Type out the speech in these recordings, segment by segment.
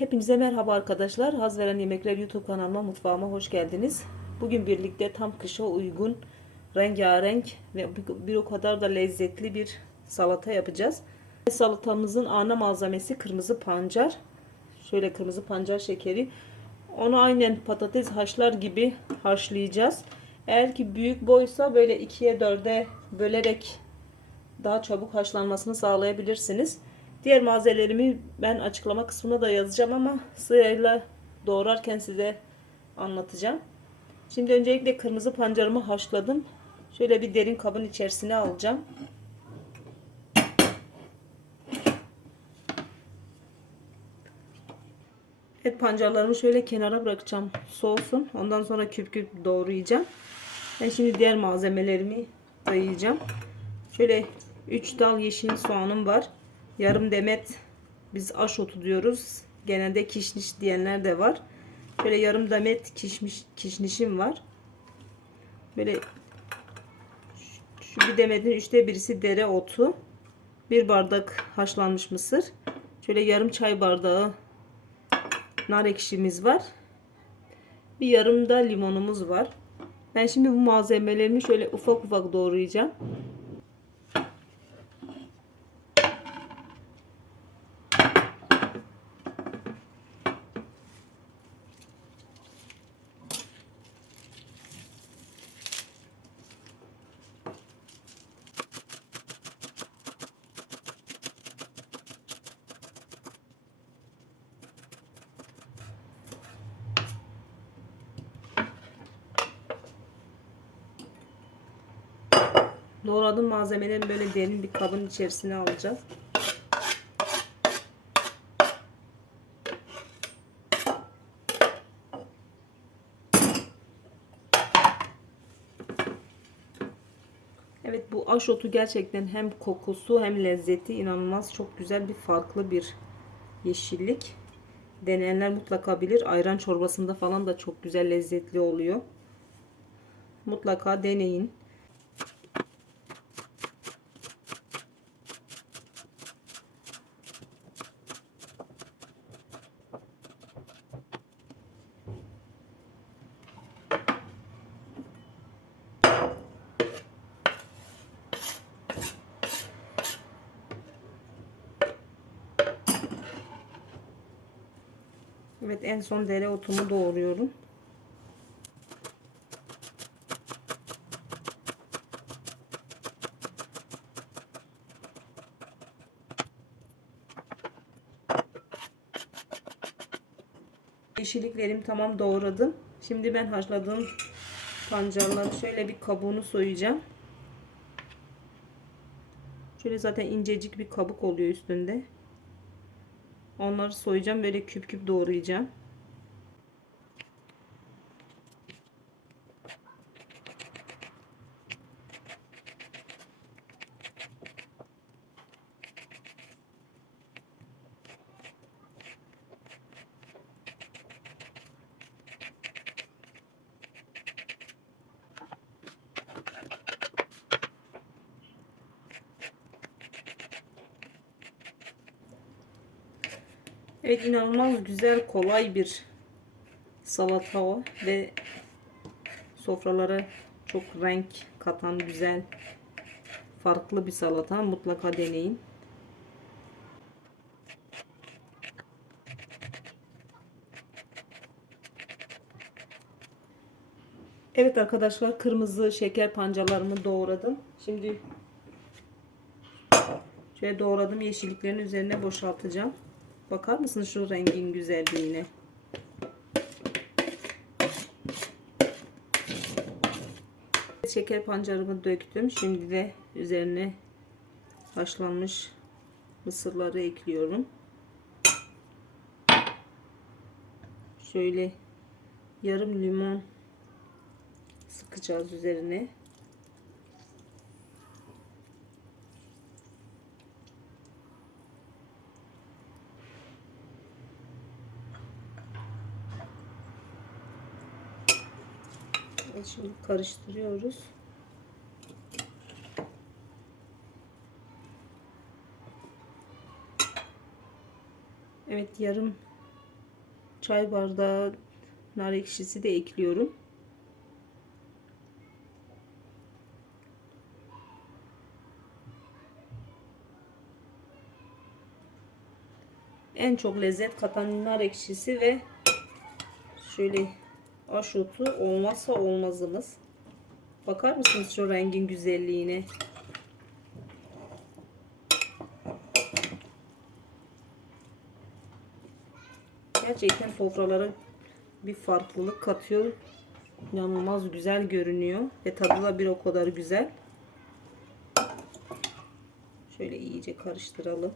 Hepinize merhaba arkadaşlar. Haz veren yemekler YouTube kanalıma mutfağıma hoş geldiniz. Bugün birlikte tam kışa uygun rengarenk ve bir o kadar da lezzetli bir salata yapacağız. Salatamızın ana malzemesi kırmızı pancar. Şöyle kırmızı pancar şekeri. Onu aynen patates haşlar gibi haşlayacağız. Eğer ki büyük boysa böyle ikiye dörde bölerek daha çabuk haşlanmasını sağlayabilirsiniz. Diğer malzemelerimi ben açıklama kısmına da yazacağım ama sırayla doğrarken size anlatacağım. Şimdi öncelikle kırmızı pancarımı haşladım. Şöyle bir derin kabın içerisine alacağım. Evet pancarlarımı şöyle kenara bırakacağım soğusun. Ondan sonra küp küp doğrayacağım. Ben şimdi diğer malzemelerimi dayayacağım. Şöyle 3 dal yeşil soğanım var. Yarım demet biz aşotu diyoruz. Genelde kişniş diyenler de var. Böyle yarım demet kişmiş, kişnişim var. Böyle şu bir demetin üçte birisi dere otu. Bir bardak haşlanmış mısır. Şöyle yarım çay bardağı nar ekşimiz var. Bir yarım da limonumuz var. Ben şimdi bu malzemelerimi şöyle ufak ufak doğrayacağım. Doğradığım malzemeleri böyle derin bir kabın içerisine alacağız. Evet bu aşotu gerçekten hem kokusu hem lezzeti inanılmaz çok güzel bir farklı bir yeşillik. Deneyenler mutlaka bilir. Ayran çorbasında falan da çok güzel lezzetli oluyor. Mutlaka deneyin. Evet en son dereotumu doğruyorum. Yeşilliklerimi tamam doğradım. Şimdi ben haşladığım pancarları şöyle bir kabuğunu soyacağım. Şöyle zaten incecik bir kabuk oluyor üstünde. Onları soyacağım. Böyle küp küp doğrayacağım. Evet inanılmaz güzel kolay bir salata o ve sofralara çok renk katan güzel farklı bir salata mutlaka deneyin. Evet arkadaşlar kırmızı şeker pancarlarımı doğradım. Şimdi şöyle doğradım yeşilliklerin üzerine boşaltacağım. Bakar mısın şu rengin güzelliğine? Şeker pancarımı döktüm. Şimdi de üzerine haşlanmış mısırları ekliyorum. Şöyle yarım limon sıkacağız üzerine. Evet, şimdi karıştırıyoruz. Evet yarım çay bardağı nar ekşisi de ekliyorum. En çok lezzet katan nar ekşisi ve şöyle aşotu olmazsa olmazımız. Bakar mısınız şu rengin güzelliğine? Gerçekten sofralara bir farklılık katıyor. İnanılmaz güzel görünüyor. Ve tadı da bir o kadar güzel. Şöyle iyice karıştıralım.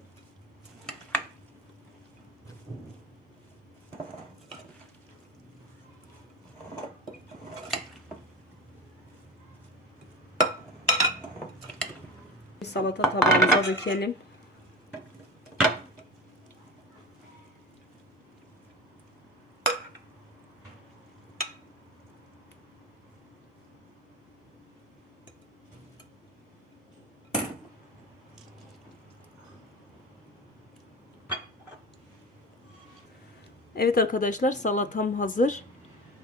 Salata tabağımıza dökelim. Evet arkadaşlar salatam hazır.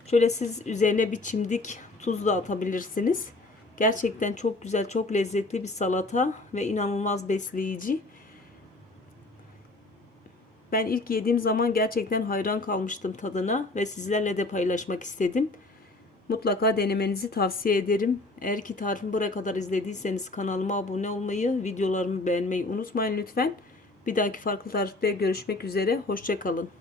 Şöyle siz üzerine bir çimdik tuz da atabilirsiniz. Gerçekten çok güzel, çok lezzetli bir salata ve inanılmaz besleyici. Ben ilk yediğim zaman gerçekten hayran kalmıştım tadına ve sizlerle de paylaşmak istedim. Mutlaka denemenizi tavsiye ederim. Eğer ki tarifimi buraya kadar izlediyseniz kanalıma abone olmayı, videolarımı beğenmeyi unutmayın lütfen. Bir dahaki farklı tarifte görüşmek üzere. Hoşçakalın.